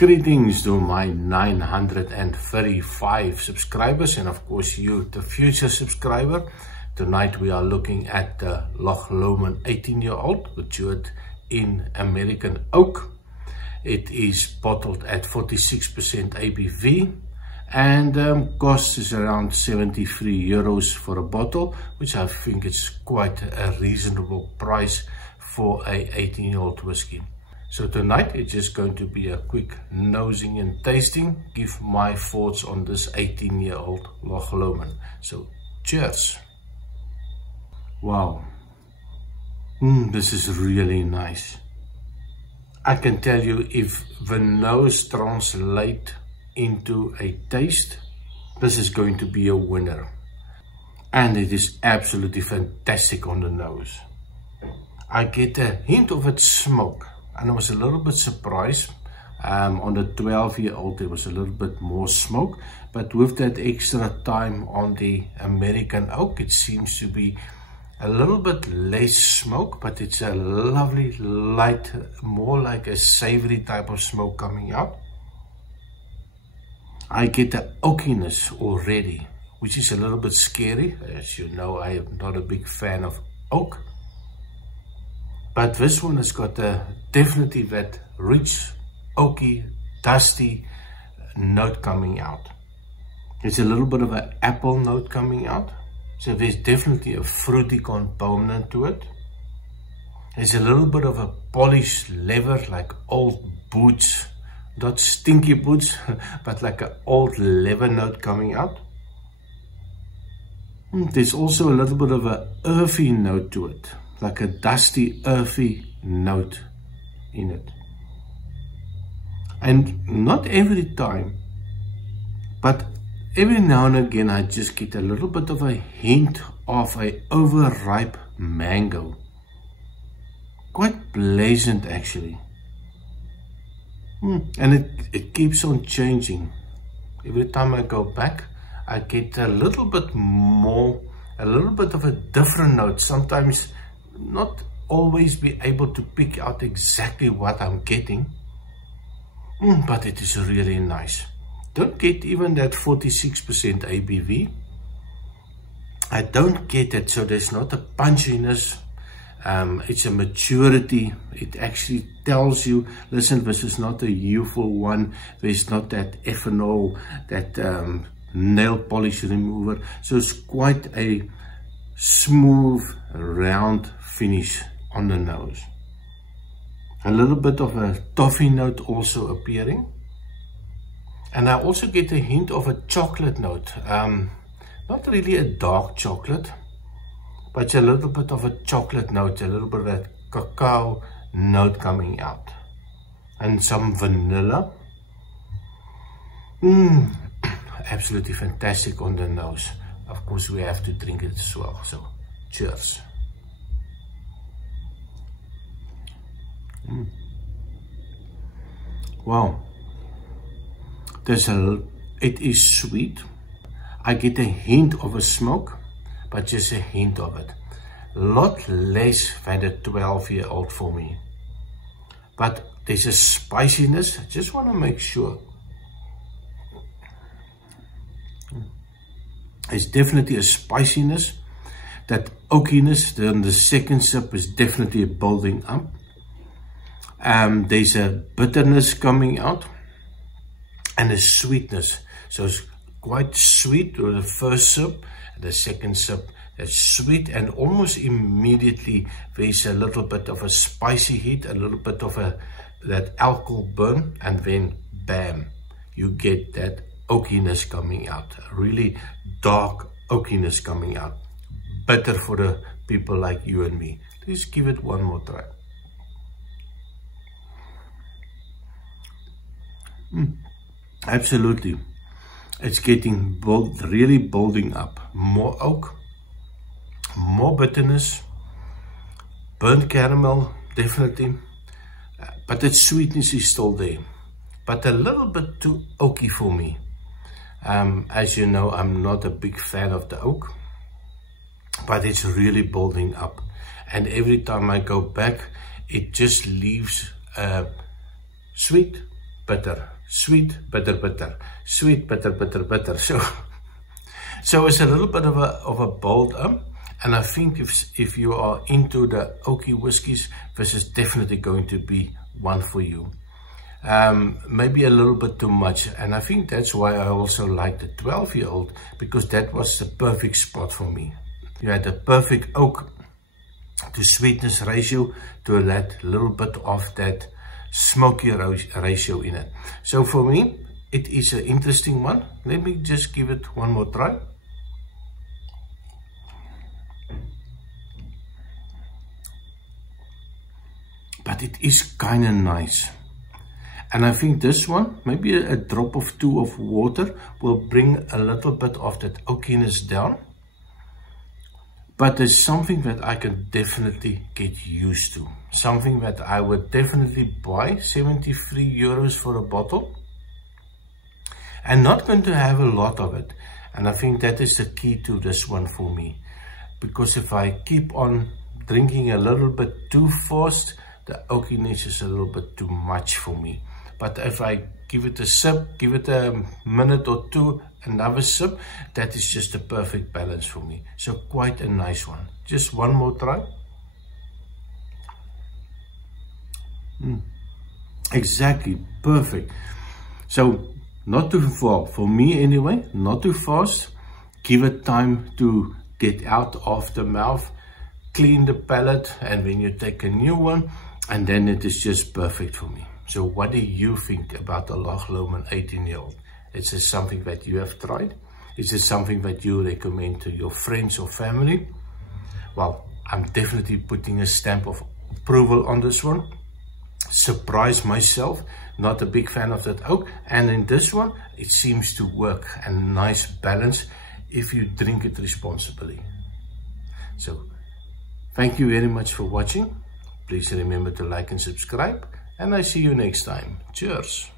Greetings to my 935 subscribers, and of course you, the future subscriber. Tonight we are looking at the Loch Lomond 18-year-old matured in American oak. It is bottled at 46% ABV and cost is around 73 euros for a bottle, which I think is quite a reasonable price for a 18-year-old whiskey. So tonight it's just going to be a quick nosing and tasting, give my thoughts on this 18-year-old Loch Lomond. So cheers. Wow, this is really nice. I can tell you, if the nose translates into a taste, this is going to be a winner. And it is absolutely fantastic on the nose. I get a hint of its smoke. And I was a little bit surprised. On the 12-year-old there was a little bit more smoke, but with that extra time on the American oak, it seems to be a little bit less smoke, but it's a lovely light, more like a savory type of smoke coming out. I get the oakiness already, which is a little bit scary. As you know, I am not a big fan of oak. But this one has got definitely that rich, oaky, dusty note coming out. There's a little bit of an apple note coming out. So there's definitely a fruity component to it. There's a little bit of a polished leather, like old boots. Not stinky boots, but like an old leather note coming out. There's also a little bit of an earthy note to it. Like a dusty, earthy note in it. And not every time, but every now and again I just get a little bit of a hint of a overripe mango. Quite pleasant actually. And it keeps on changing. Every time I go back, I get a little bit more, a little bit of a different note. Sometimes not always be able to pick out exactly what I'm getting, but it is really nice. Don't get even that 46% ABV. I don't get it, so there's not a punchiness. It's a maturity. It actually tells you, listen, this is not a youthful one. There's not that ethanol, that nail polish remover. So it's quite a smooth, round finish on the nose. A little bit of a toffee note also appearing. And I also get a hint of a chocolate note. Not really a dark chocolate, but a little bit of a chocolate note, a little bit of that cacao note coming out. And some vanilla. Absolutely fantastic on the nose. Of course, we have to drink it as well. So, cheers. Wow. It is sweet. I get a hint of a smoke, but just a hint of it. A lot less than a 12-year-old for me. But there's a spiciness. I just want to make sure. It's definitely a spiciness. That oakiness, then the second sip is definitely building up. There's a bitterness coming out. And a sweetness. So it's quite sweet with the first sip. And the second sip is sweet. And almost immediately there's a little bit of a spicy hit. A little bit of that alcohol burn. And then bam. You get that oakiness coming out. Really dark oakiness coming out. Better for the people like you and me. Let's give it one more try. Absolutely. It's getting really building up. More oak, more bitterness, burnt caramel, definitely. But that sweetness is still there. But a little bit too oaky for me. As you know, I'm not a big fan of the oak. But it's really building up. And every time I go back, it just leaves sweet, bitter, sweet, bitter, bitter, sweet, bitter, bitter, bitter. So it's a little bit of a bold and I think if you are into the oaky whiskies, this is definitely going to be one for you. Maybe a little bit too much, and I think that's why I also like the 12-year-old, because that was the perfect spot for me. You had the perfect oak to sweetness ratio to that little bit of that smoky ratio in it. So for me, it is an interesting one. Let me just give it one more try. But it is kind of nice. And I think this one, maybe a drop or two of water will bring a little bit of that oakiness down. But there's something that I can definitely get used to. Something that I would definitely buy, 73 euros for a bottle. And not going to have a lot of it. And I think that is the key to this one for me. Because if I keep on drinking a little bit too fast, the oakiness is a little bit too much for me. But if I give it a sip, give it a minute or two, another sip, that is just a perfect balance for me. So quite a nice one. Just one more try. Exactly, perfect. So not too far, for me anyway, not too fast. Give it time to get out of the mouth, clean the palate, and then you take a new one, and then it is just perfect for me. So what do you think about the Loch Lomond 18-year-old? Is this something that you have tried? Is this something that you recommend to your friends or family? Well, I'm definitely putting a stamp of approval on this one. Surprised myself, not a big fan of that oak. And in this one, it seems to work, and nice balance if you drink it responsibly. So, thank you very much for watching. Please remember to like and subscribe. And I see you next time. Cheers.